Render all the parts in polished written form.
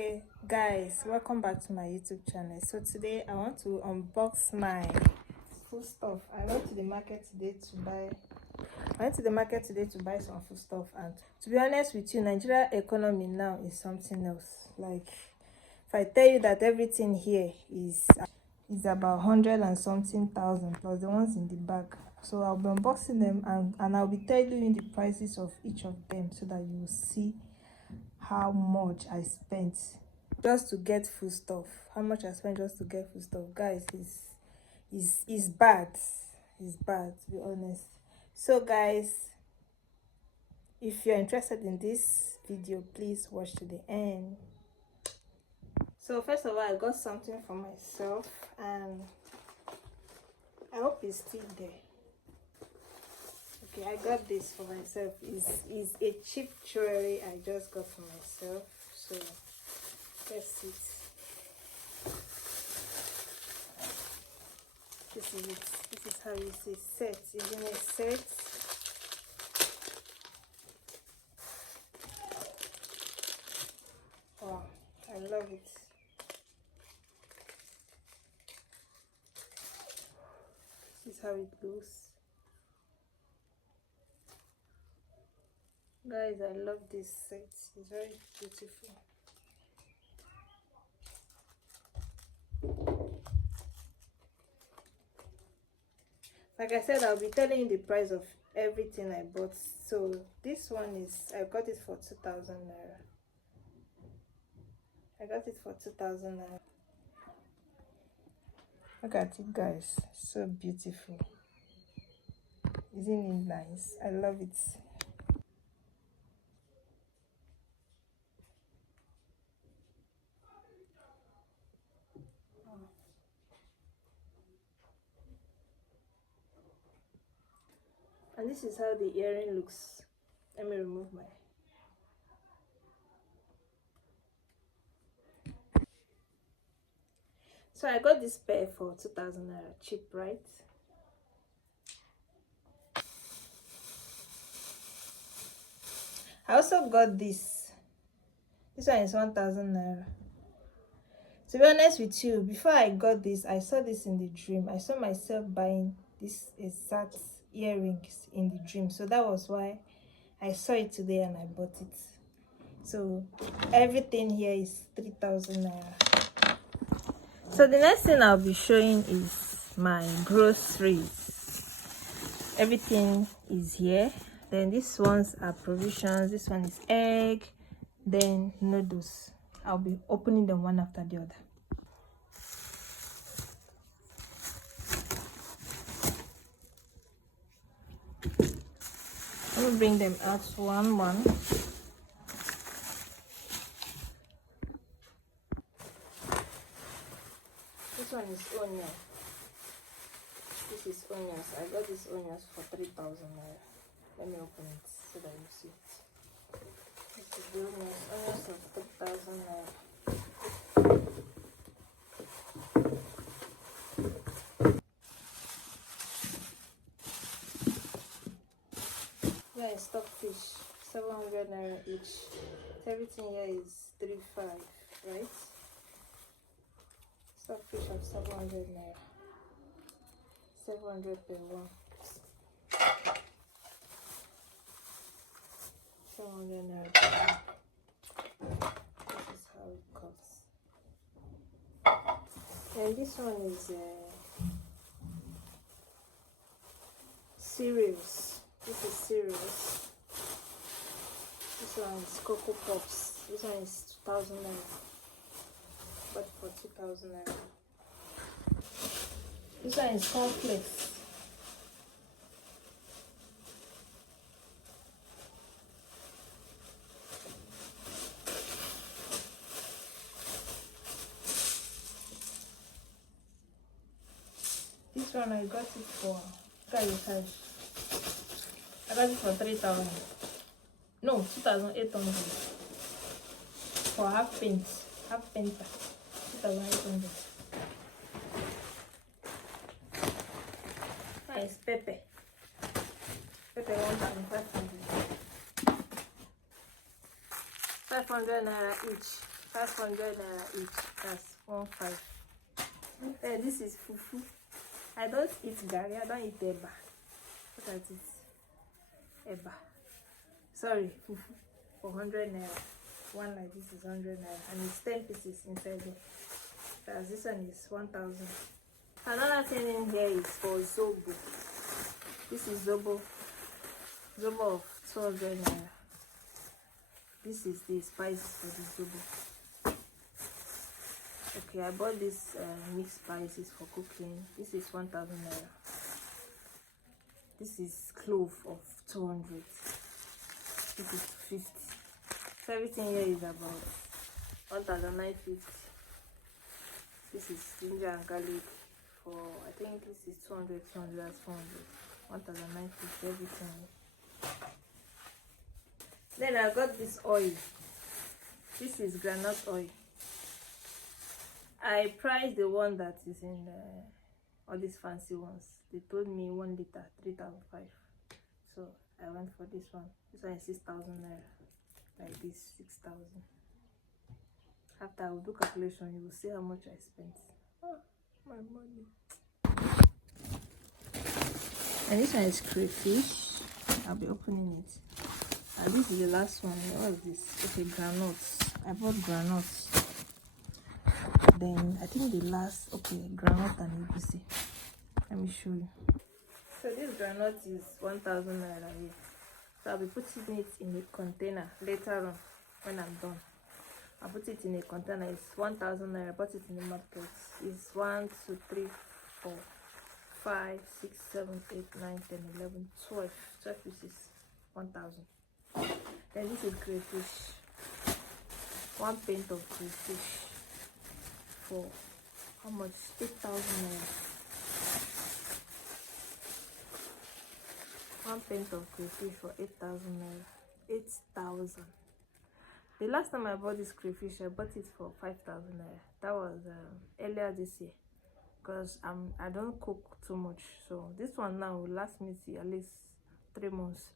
Okay guys, welcome back to my YouTube channel. So today I want to unbox my food stuff. I went to the market today to buy some food stuff, and to be honest with you, Nigeria economy now is something else. Like, if I tell you that everything here is about 100 and something thousand plus the ones in the bag. So I'll be unboxing them and I'll be telling you the prices of each of them so that you will see how much I spent just to get food stuff. How much I spent just to get food stuff, guys, is bad. It's bad, to be honest. So guys, if you're interested in this video, please watch to the end. So first of all, I got something for myself and I hope it's still there. Okay, I got this for myself. Is a cheap jewelry I just got for myself. So let's see. This is it. This is how you say set. It's in a set. Wow, I love it. This is how it looks. Guys, I love this set. It's very beautiful. Like I said, I'll be telling you the price of everything I bought. So this one is, I got it for 2,000 naira. I got it for 2,000 naira. Look at it, guys. So beautiful. Isn't it nice? I love it. And this is how the earring looks. Let me remove my... So I got this pair for 2,000 naira. Cheap, right? I also got this. This one is 1,000 naira. To be honest with you, before I got this, I saw this in the dream. I saw myself buying this exact earrings in the dream. So that was why I saw it today and I bought it. So everything here is 3,000 naira. So the next thing I'll be showing is my groceries. Everything is here. Then these ones are provisions. This one is egg, then noodles. I'll be opening them one after the other. I'm gonna bring them out one. This one is onion. This is onions. I got these onions for 3,000 naira. Let me open it so that you see it. This is the onions. Onions of 3,000 naira. Yeah, stockfish, 700 naira each. So everything here is 3,500, right? Stockfish of 700 naira. 700 per one. 700 naira per one. This is how it cuts. And this one is cereals. This is cereals. This one is Cocoa Pops. This one is 2,000 naira. But for 2,000 naira. This one is cornflakes. This one I got it for, I got it for 3,000. No, 2,800. For half pint. 2,800. That is pepper. Pepper 1,500. 500 naira each. That's 100 naira each. That's 1.5. Then this is fufu. I don't eat gari. I don't eat eba. Look at it. Eba. Sorry, fufu. For 100 naira. One like this is 100 naira. And it's 10 pieces inside there. Whereas this one is 1,000. Another thing in here is for zobo. This is zobo. Zobo of 200 naira. This is the spices for the zobo. Okay, I bought this mixed spices for cooking. This is 1,000 naira. This is clove of 200. This is 50. So everything here is about 1,950. This is ginger and garlic for, I think this is 200, 200, that's 400. 1,950, everything. Then I got this oil. This is groundnut oil. I priced the one that is in all these fancy ones. They told me 1 liter 3,500. So I went for this one. This one is 6,000 naira. Like this, 6,000. After I will do calculation, you will see how much I spent. Oh, my money. And this one is crayfish. I'll be opening it. And this is the last one. What is this? Okay, granules. I bought granules. Then I think the last, okay, granite and O.M.G. Let me show you. So this granite is 1,000 naira here. So I'll be putting it in a container later on when I'm done. I'll put it in a container. It's 1,000 naira. I bought it in the market. It's 1, 2, 3, 4, 5, 6, 7, 8, 9, 10, 11, 12. 12 pieces. 1,000. Then this is crayfish. 1 pint of crayfish. For how much? 8,000 naira. 1 pint of crayfish for 8,000 naira. 8,000. The last time I bought this crayfish, I bought it for 5,000 naira. That was earlier this year, because I don't cook too much. So this one now will last me till at least 3 months.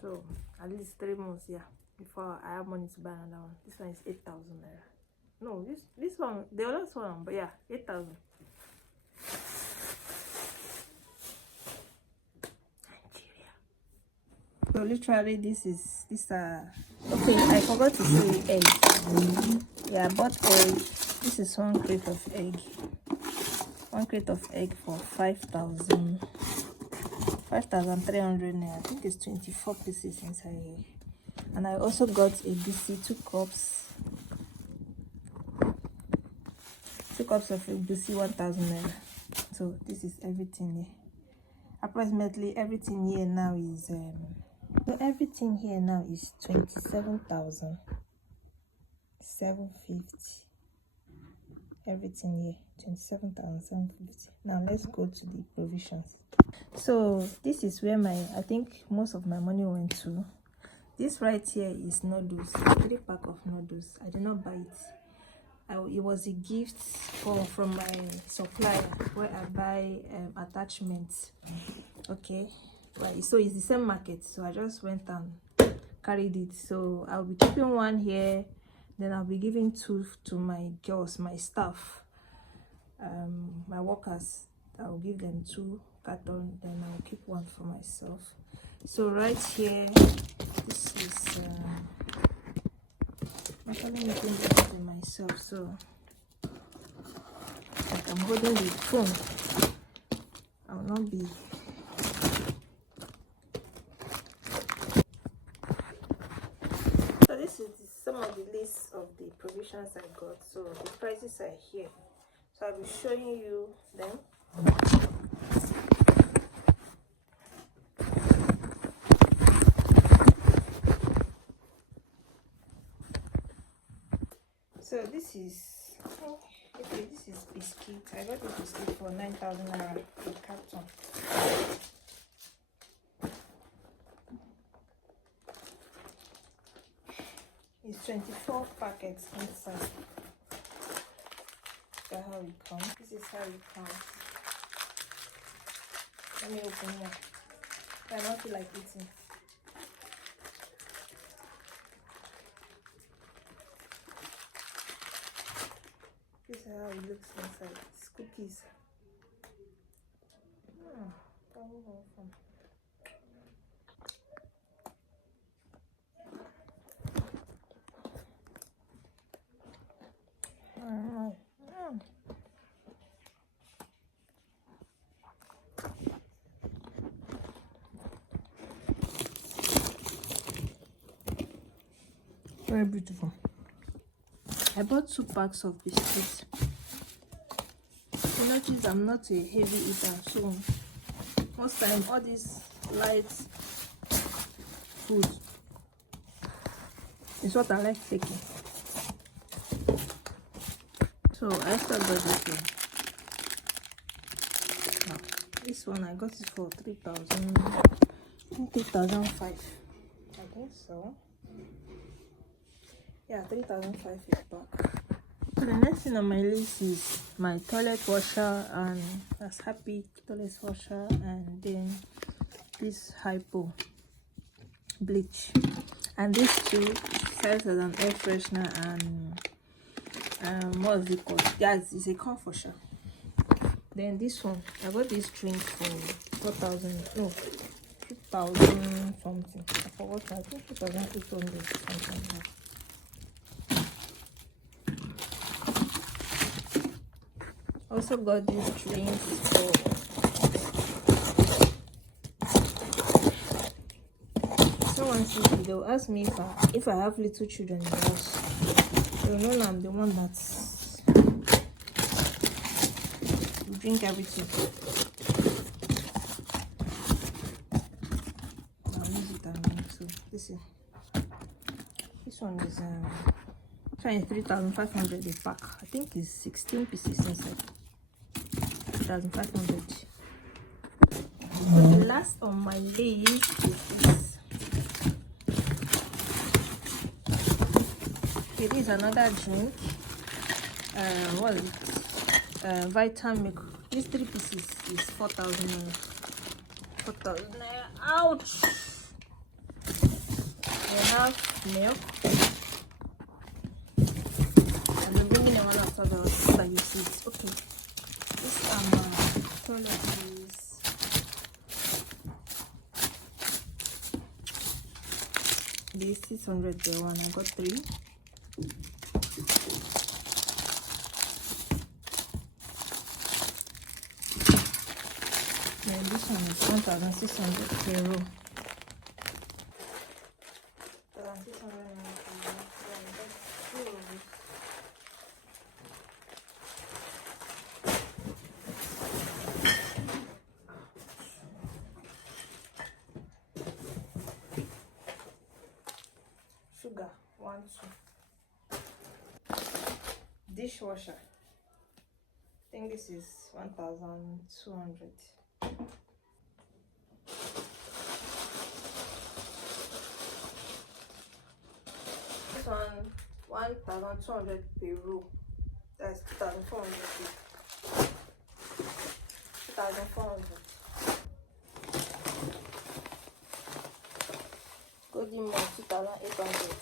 So at least 3 months, yeah, before I have money to buy another one. This one is 8,000 naira. No, this one, the last one, but yeah, 8,000. Nigeria. So literally, this okay. I forgot to show you egg. Yeah, I bought egg. This is 1 crate of egg. 1 crate of egg for 5,300 naira. I think it's 24 pieces inside here. And I also got a BC 2 cups. 2 cups of BC 1,000 naira. So this is everything here. Approximately everything here now is so everything here now is 27,750. Everything here 27,750. Now let's go to the provisions. So this is where I think most of my money went to. This right here is noodles. 3 pack of noodles. I did not buy it. It was a gift from my supplier where I buy attachments. Okay, right. So it's the same market. So I just went and carried it. So I'll be keeping 1 here. Then I'll be giving 2 to my girls, my staff, my workers. I'll give them 2 cartons. Then I'll keep 1 for myself. So right here, this is. I'm actually making this for myself, so like I'm holding the phone, I will not be. So this is some of the list of the provisions I got. So the prices are here. So I'll be showing you them. So this is, okay, this is biscuit. I got this biscuit for 9,000 naira per carton. It's 24 packets inside. That's how it comes. This is how it comes. Let me open one. I don't feel like eating. This is how it looks inside. It's cookies. Very beautiful. I bought 2 packs of biscuits. You notice I'm not a heavy eater, so most time all this light food is what I like taking. So I still got this one. Now, this one I got it for 3,005. I think so. Yeah, 3,005 is back. So the next thing on my list is my toilet washer, and that's Happy toilet washer, and then this hypo bleach, and these two serves as an air freshener and what is it called? Yes, it's a comforter. Then this one, I got this drink for 4,000, no, 2,000 something. I forgot, I think 2,800 something like that. Also got these drinks for someone said they'll ask me if I have little children in the house. They'll know I'm the one that's drink everything. I'll use it and so this one is 3,500 a pack. I think it's 16 pieces inside. 3,500. So the last on my list is this. Okay, this is another drink. What is it? Vitamilk. These 3 pieces is 4,000 naira. 4,000 naira. Ouch! They have milk. And the bringing them one after the that you see. Okay. This are my toiletries. This 600 there one. I got 3. And this one is 1,600 per row. 1,600 sugar, 1, 2. Dishwasher. I think this is 1,200. This one 1,200 per row. That's 2,400. 2,400. Golden more 2,800.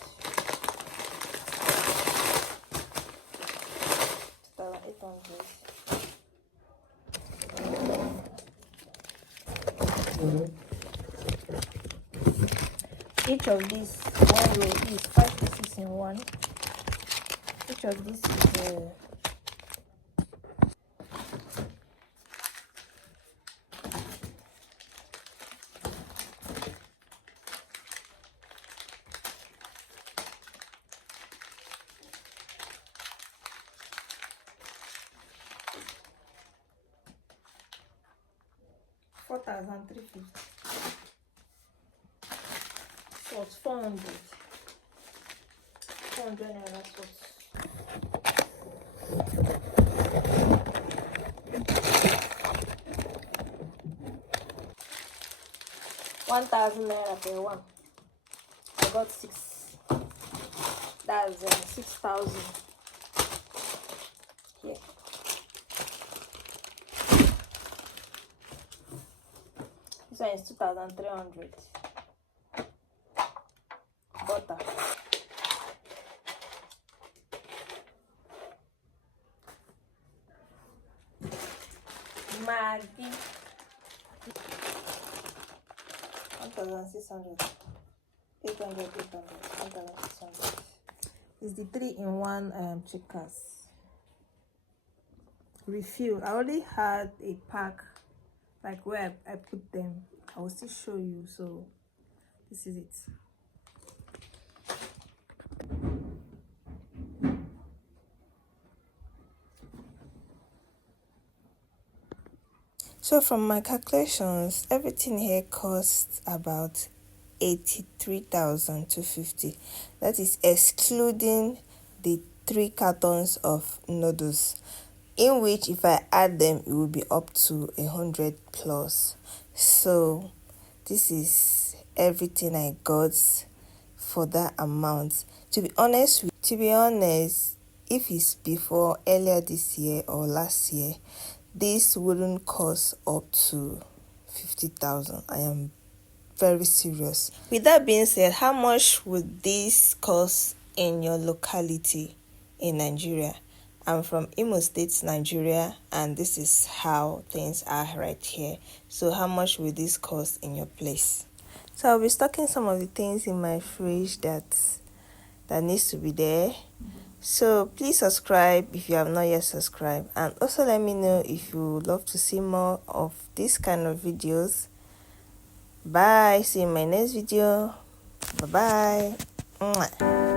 2,800. Each of these one row is 5 pieces in one. Each of these is 4,350. So it's 400. 400 naira sorts. 1,000 naira per one. I got 6. That's 6,000 here. This one is 2,300. Butter. Maggi. 1,600. 800, 1,600. It's the 3-in-1 chickers. Refill. I already had a pack, like where I put them. I will still show you. So this is it. So from my calculations, everything here costs about 83,250. That is excluding the 3 cartons of noodles, in which if I add them it will be up to 100 plus. So this is everything I got for that amount. To be honest, if it's before earlier this year or last year, this wouldn't cost up to 50,000. I am very serious. With that being said, how much would this cost in your locality in Nigeria? I'm from Imo State, Nigeria, and this is how things are right here. So how much will this cost in your place? So I'll be stocking some of the things in my fridge that needs to be there. So please subscribe if you have not yet subscribed, and also let me know if you would love to see more of this kind of videos. Bye. See you in my next video. Bye bye.